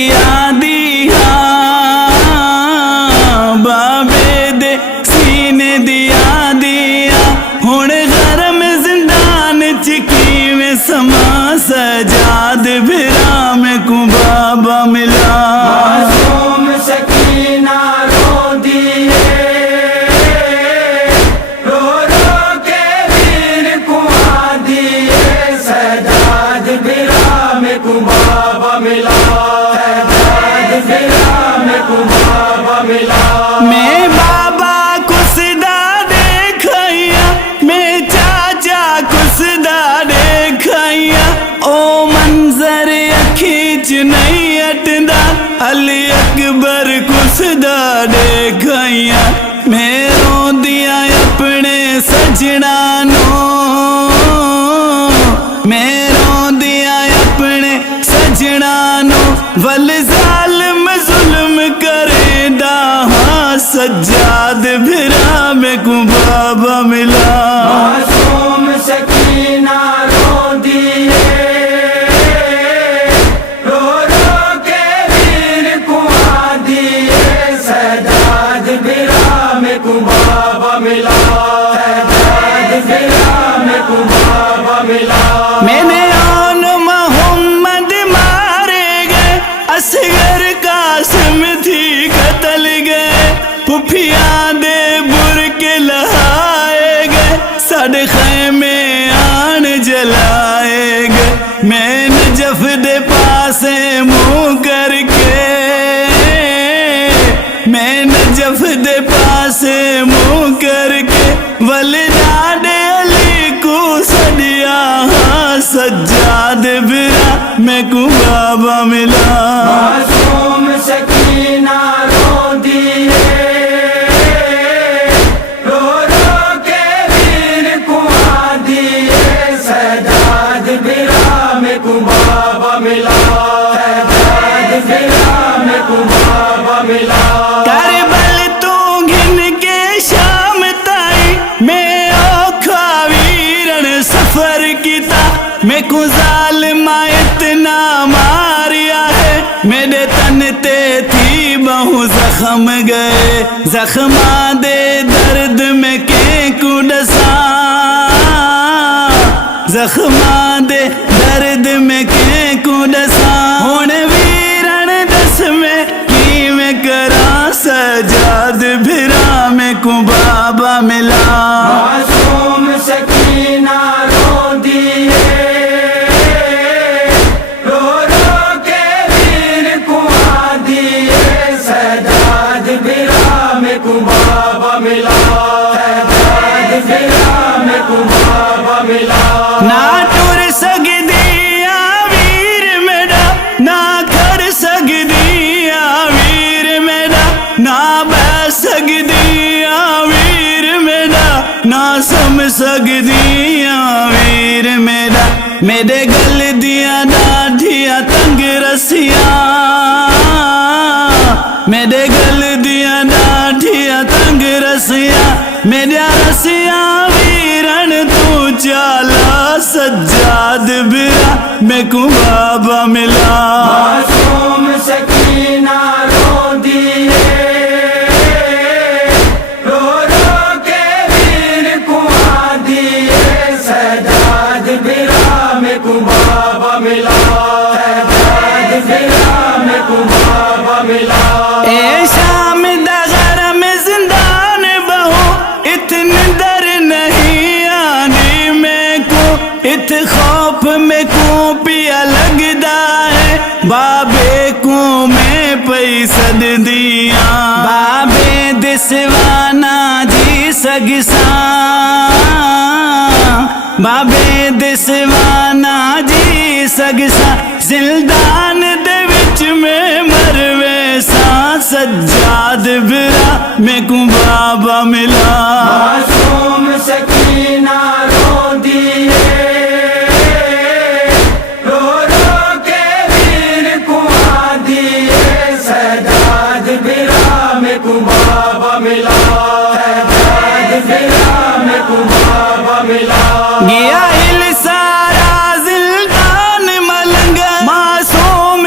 دیا دیا بابے دے سینے دیا دیا ہن گرم زندان چکی میں سما سجاد بھرا میں کو بابا ملا معصوم سکینہ رو دیے رو رو کے ویر کو دیے سجاد بھرا میں کو بابا ملا سجاد بھرا میں کو بابا ملا میں بابا کسدا دیکھایا میں چاچا کسدا دیکھایا او منظر اکھی چ نہیں اٹدا علی اکبر کسدا دیکھایا میں روندیا اپنے سجنا نو میں روندیا اپنے سجنا نو ول ظالم ظلم کرے دا ہاں سجاد بھرا میں کو بابا ملا معصوم سکینہ رو دیے رو رو کے ویر کو دیے سجاد بھرا میں کو بابا ملا سجاد بھرا میں کو بابا ملا میں نے آن محمد مارے گئے اصغر قاسم تھی قتل گئے پھپھیاں دے برکے لہائے گئے ساڑھے خیمے آن جلائے گئے میں نجف دے پاسے منہ کر کے میں نجف دے پاسے منہ کر کے ولدان علی کو سدیا ہاں سجاد بھرا میں کو بابا ملا معصوم سکینہ رو دیے رو رو کے ویر کو دیے سجاد بھرا میں کو بابا ملا سجاد بھرا میں کو بابا ملا کربل تو گھن کے شام تائی میں اوکھا ویرن سفر کیتا میں کو ظالمہ اتنا ماریا ہے میرے تن تے تھی بہو زخم گئے زخماں دے درد میں کیں کو ڈساں زخماں دے درد میں کیں کو ڈساں ہن ویرن دس میں کی میں کراں سجاد بھرا میں کو بابا ملا معصوم سکینہ رو دیے رو رو کے ویر کو دیے سجاد بھرا میں کو بابا ملا سجاد بھرا میں کو بابا ملا نہ ٹر سکدیا ویر میرا نہ کر سکدیا ویر میرا نہ بہ سکدیا ویر میرا نہ سمجھ سکدیا ویر میرا میرے گل دیا ڈاڈھیا تنگ رسیاں میرے گل دیا ڈاڈھیا تنگ رسیاں میرے رسیاں ویرن تو چالا سجاد بھرا میں کو بابا ملا معصوم سکینہ رو دیے رو رو کے ویر کو دیے سجاد بھرا میں کو بابا ملا سجاد بھرا میں کو بابا ملا اے شام دا غرم زندان بہو اتنی در نہیں آنی میں کو ات خوف میں کو پیا لگدا ہے بابے کو میں پیسد دیا بابے دسوانا جی سگساں بابے دسوانا جی سگساں زندان دے وچ میں مروے ساں سجاد بھرا میں کو بابا ملا معصوم سکینہ رو دیے رو رو کے ویر کو دیے سجاد بھرا میں کو بابا ملا سجاد بھرا میں کو بابا ملا گیا ہل سارا زندان ملنگ معصوم